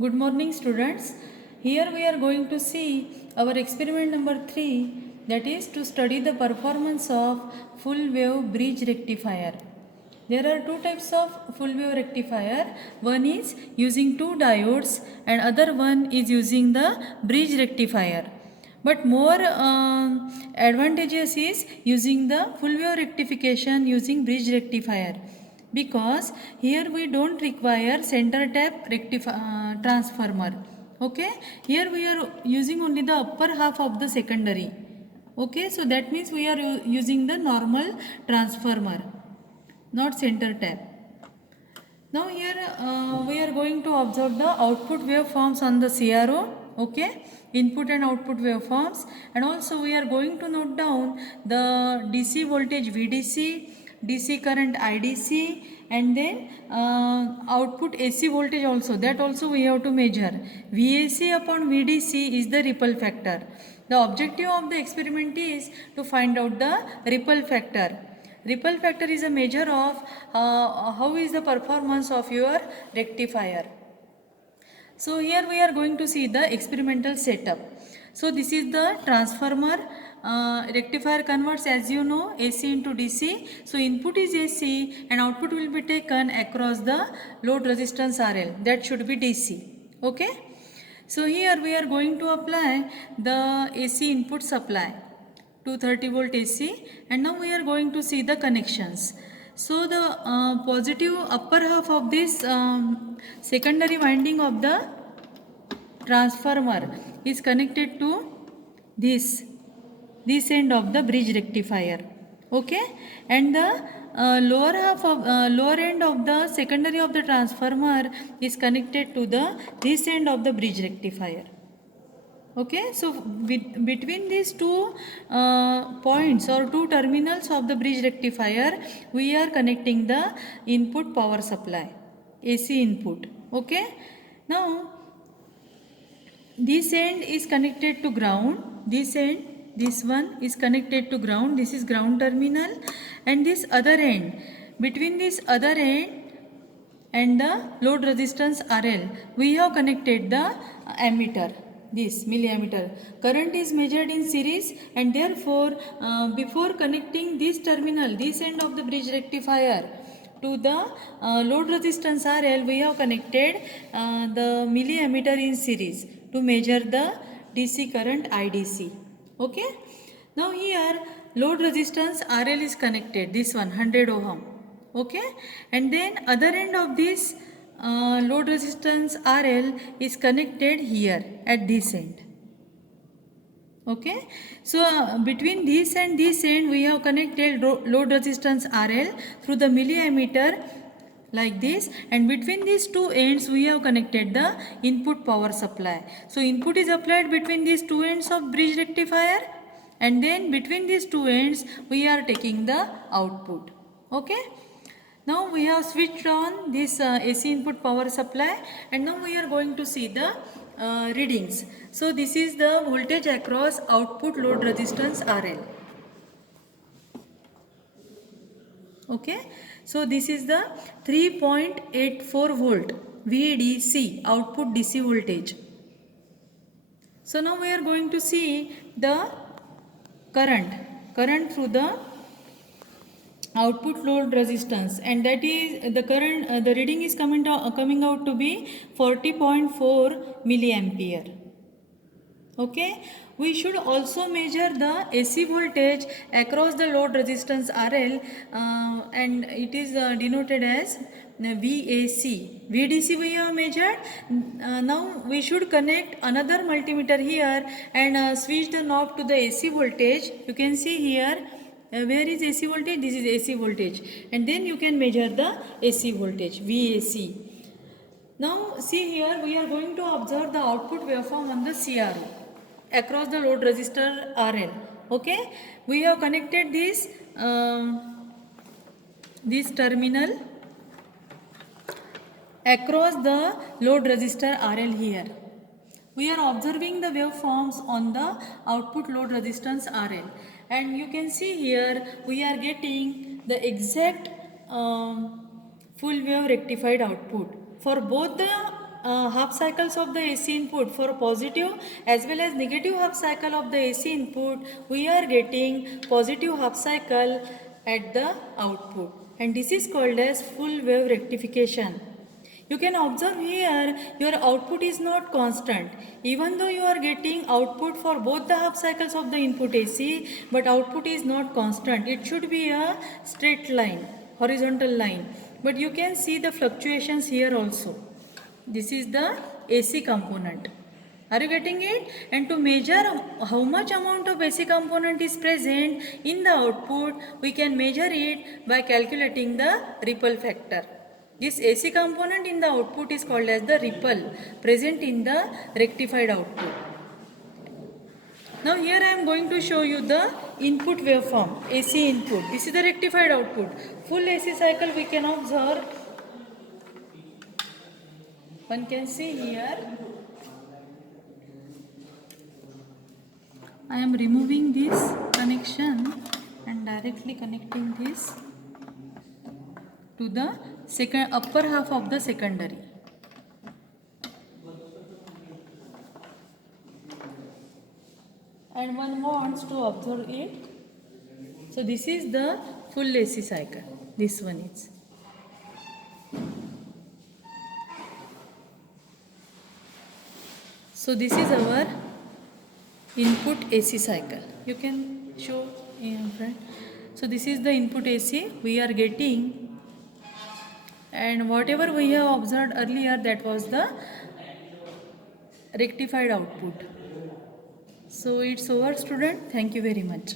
Good morning, students. Here we are going to see our experiment number 3, that is to study the performance of full wave bridge rectifier. There are two types of full wave rectifier. One is using two diodes and other one is using the bridge rectifier. But more advantageous is using the full wave rectification using bridge rectifier, because here we don't require center tap transformer. Okay, here we are using only the upper half of the secondary. Okay, so that means we are using the normal transformer, not center tap. Now here we are going to observe the output waveforms on the CRO. Okay, input and output waveforms, and also we are going to note down the DC voltage VDC, DC current IDC, and then output AC voltage also, that also we have to measure. VAC upon VDC is the ripple factor. The objective of the experiment is to find out the ripple factor. Ripple factor is a measure of how is the performance of your rectifier. So here we are going to see the experimental setup. So this is the transformer. Rectifier converts, as you know, AC into DC. So input is AC and output will be taken across the load resistance RL. That should be DC. Okay. So here we are going to apply the AC input supply, 230 volt AC, and now we are going to see the connections. So the positive upper half of this secondary winding of the transformer is connected to this end of the bridge rectifier. Okay, and the lower end of the secondary of the transformer is connected to the this end of the bridge rectifier. Okay, so between these two points or two terminals of the bridge rectifier, we are connecting the input power supply, AC input. Okay, now this end is connected to ground, this end, this one is connected to ground, this is ground terminal, and this other end, between this other end and the load resistance RL, we have connected the ammeter, this milliammeter. Current is measured in series, and therefore before connecting this terminal, this end of the bridge rectifier to the load resistance RL, we have connected the milliammeter in series to measure the DC current IDC. Okay, now here load resistance RL is connected, this one 100 ohm. Okay, and then other end of this load resistance RL is connected here at this end. Okay, so between this and this end we have connected load resistance RL through the milliammeter like this, and between these two ends we have connected the input power supply. So input is applied between these two ends of bridge rectifier, and then between these two ends we are taking the output. Okay, now we have switched on this AC input power supply, and now we are going to see the readings. So this is the voltage across output load resistance RL. Okay, so this is the 3.84 volt VDC, output DC voltage. So now we are going to see the current through the output load resistance, and that is the current, the reading is coming out to be 40.4 milliampere. Okay, we should also measure the AC voltage across the load resistance RL, and it is denoted as VAC. VDC we have measured. Now we should connect another multimeter here and switch the knob to the AC voltage. You can see here. Where is AC voltage? This is AC voltage, and then you can measure the AC voltage, VAC. Now see here, we are going to observe the output waveform on the CRO across the load resistor RL. Okay, we have connected this terminal across the load resistor RL here. We are observing the waveforms on the output load resistance RL, and you can see here we are getting the exact full wave rectified output for both the half cycles of the AC input for positive as well as negative half cycle of the AC input, we are getting positive half cycle at the output, and this is called as full wave rectification. You can observe here your output is not constant. Even though you are getting output for both the half cycles of the input AC, but output is not constant. It should be a straight line, horizontal line. But you can see the fluctuations here also. This is the AC component. Are you getting it? And to measure how much amount of AC component is present in the output, we can measure it by calculating the ripple factor. This AC component in the output is called as the ripple present in the rectified output. Now here I am going to show you the input waveform, AC input. This is the rectified output. Full AC cycle we can observe. One can see here. I am removing this connection and directly connecting this to the upper half of the secondary. And one wants to observe it. So this is the full AC cycle. This one is. So this is our input AC cycle. You can show in front. So this is the input AC we are getting, and whatever we have observed earlier, that was the rectified output. So it's over, student. Thank you very much.